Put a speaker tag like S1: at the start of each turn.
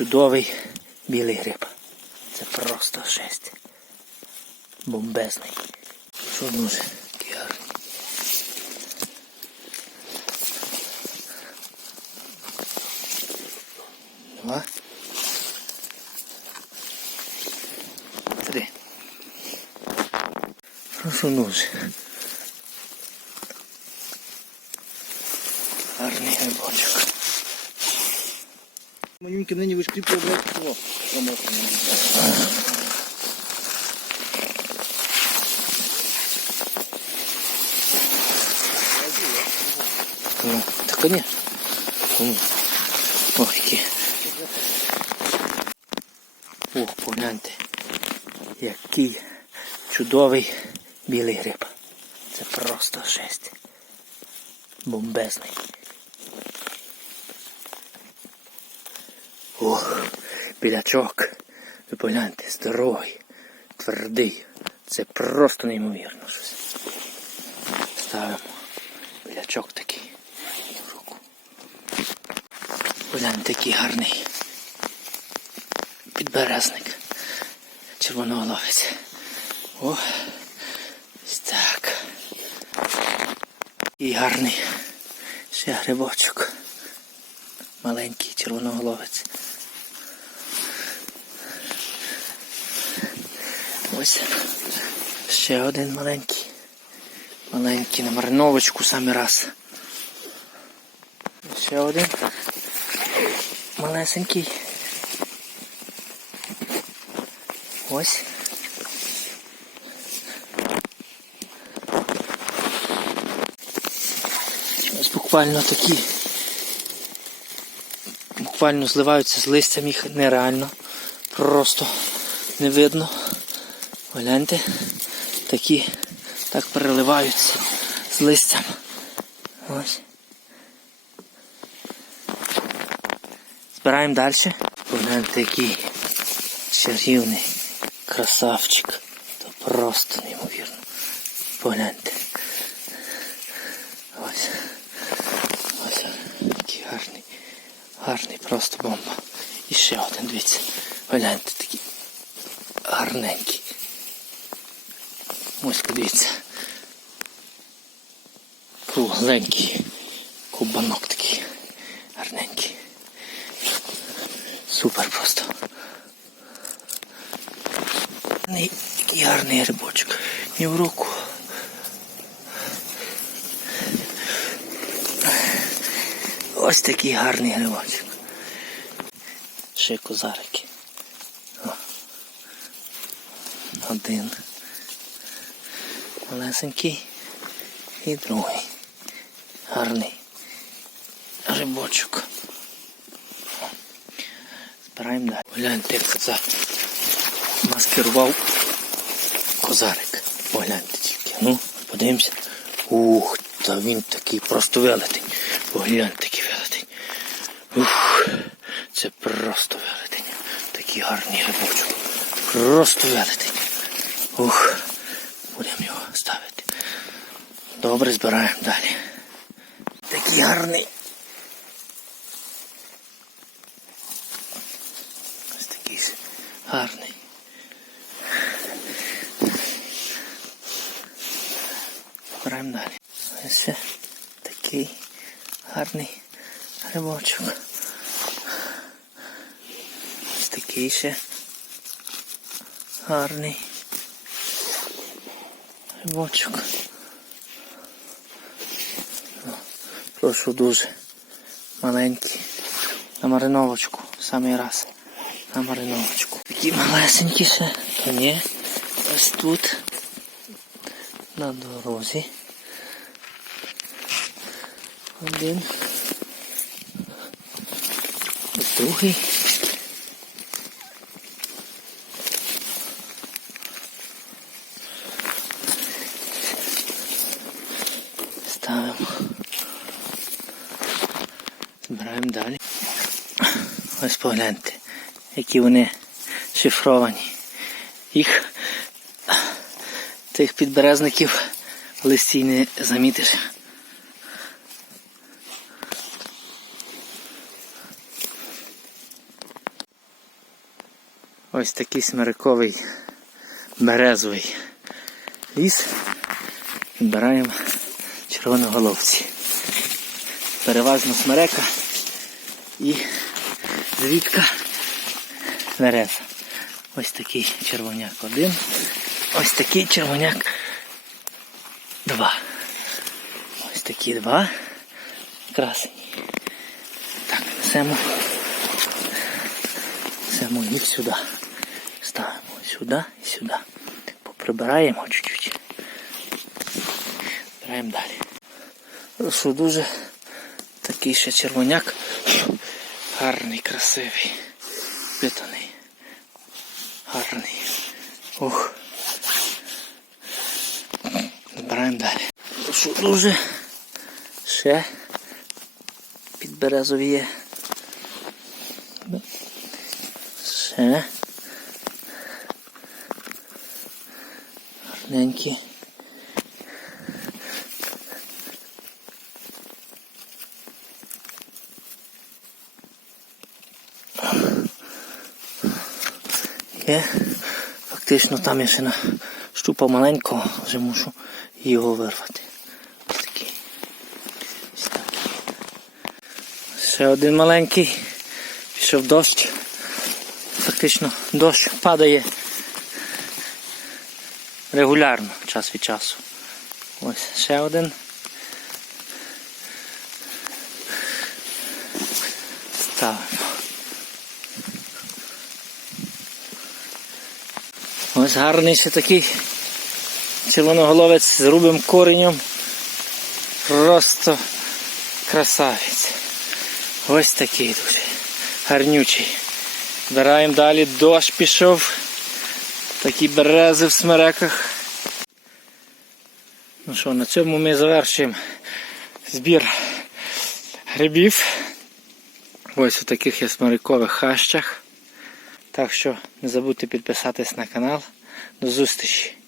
S1: чудовий білий гриб. Це просто жесть. Бомбезний. Що дуже гарний. Два. Три. Прошу дуже. Гарний грибочок.
S2: Манюньки нині вишкріпує блядь, того.
S1: Ну, та конечно. Ох, які. Ох, погляньте. Який чудовий білий гриб. Це просто жесть. Бомбезний. Ох, білячок. Ви погляньте, здоровий, твердий. Це просто неймовірно щось. Ставимо білячок такий в руку. Погляньте, який гарний підберезник. Червоноголовець. О, ось так. І гарний ще грибочок. Маленький червоноголовець. Ось ще один маленький. Маленький на мариновочку саме раз. Ще один. Малесенький. Ось. Ось буквально такі. Буквально зливаються з листям їх нереально. Просто не видно. Гляньте, такі так переливаються з листям. Ось. Збираємо далі. Погляньте, який чарівний красавчик. То просто неймовірно. Погляньте. Ось. Ось який гарний. Гарний просто бомба. І ще один, дивіться. Погляньте такий гарненький. Ось подивіться. Кругленький кубанок такий. Гарненький. Супер просто. Який гарний грибочок. І в руку. Ось такий гарний грибочок. Ще козарики. Один. Малесенький і другий. Гарний грибочок. Збираємо далі. Гляньте, як це маскирував козарик. Погляньте тільки. Ну, подивимося. Ух, та він такий просто велетень. Погляньте, який велетень. Ух, це просто велетень. Такий гарний грибочок. Просто велетень. Ух, будемо його ставити. Добре, збираємо далі. Такий гарний. Ось такий гарний. Збираємо далі. Ось такий гарний грибочок. Ось такий ще гарний грибочок. Прошу дуже маленький. На мариновочку. Самий раз. На мариновочку. Такі малесенькі ще. То ні. Ось тут. На дорозі. Один. Другий. Ставимо. Збираємо далі. Ось погляньте, які вони шифровані. Їх тих підберезників в листі не замітиш. Ось такий смириковий березовий ліс. Збираємо червоноголовці. Переважно смерека і зрідка береза. Ось такий червоняк один. Ось такий червоняк два. Ось такі два. Красені. Так, несемо. Несемо їх сюди. Ставимо сюди і сюди. Поприбираємо чуть-чуть. Збираємо далі. Прошу дуже такий ще червоняк. Гарний, красивий. Питаний. Гарний. Ух. Збираємо далі. Прошу дуже. Ще підберезові є. Ще. Гарненькі. Є. Фактично там я ще на щупав маленького, вже мушу його вирвати. Ось такий. Ось так. Ще один маленький. Пішов дощ. Фактично дощ падає регулярно, час від часу. Ось ще один. Ставимо. Ось гарний ще такий червоноголовець з рубим коренем. Просто красавець. Ось такий дуже гарнючий. Збираємо далі, дощ пішов. Такі берези в смереках. Ну що, на цьому ми завершуємо збір грибів. Ось у таких є смарикових хащах. Так що не забудьте підписатись на канал. До зустрічі!